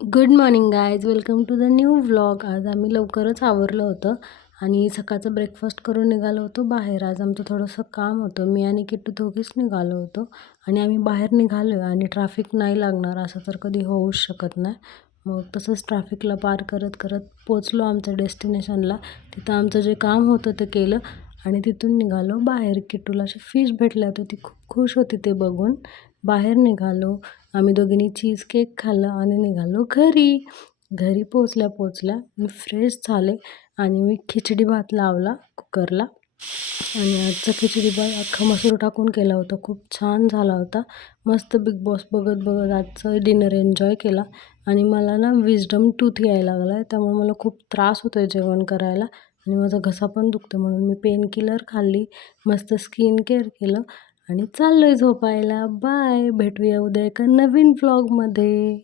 Good morning guys, welcome to the new vlog. आज आम्ही लवकरच आवरलं होतं आणि सकाळचं ब्रेकफास्ट करून निघालो होतो बाहेर. आज आमचं थोडंसं काम होतं. मी आणि किट्टू दोघीच निघालो होतो आणि आम्ही बाहेर निघालो आणि ट्रॅफिक नाही लागणार असं तर कधी होऊच शकत नाही. मग तसंच ट्रॅफिकला पार करत करत पोचलो आमच्या डेस्टिनेशनला. तिथं आमचं जे काम होतं ते केलं आणि तिथून निघालो बाहेर. किट्टूला असे फिश भेटले होते, ती खूप खुश होती ते बघून. बाहेर निघालो आम्ही दोघींनी, चीज केक खाल्लं आणि निघालो घरी. घरी पोचल्या मी फ्रेश झाले आणि मी खिचडी भात लावला कुकरला आणि आजचा खिचडी भात अख्खा मसूर टाकून केला होता. खूप छान झाला होता. मस्त बिग बॉस बघत बघत आजचं डिनर एन्जॉय केला आणि मला ना विजडम टूथ यायला लागला आहे, त्यामुळे मला खूप त्रास होतो आहे जेवण करायला आणि माझा घसा पण दुखतो, म्हणून मी पेन किलर खाल्ली, मस्त स्किन केअर केलं आणि चाललोय झोपायला. बाय, भेटूया उद्या एका नवीन व्लॉगमध्ये.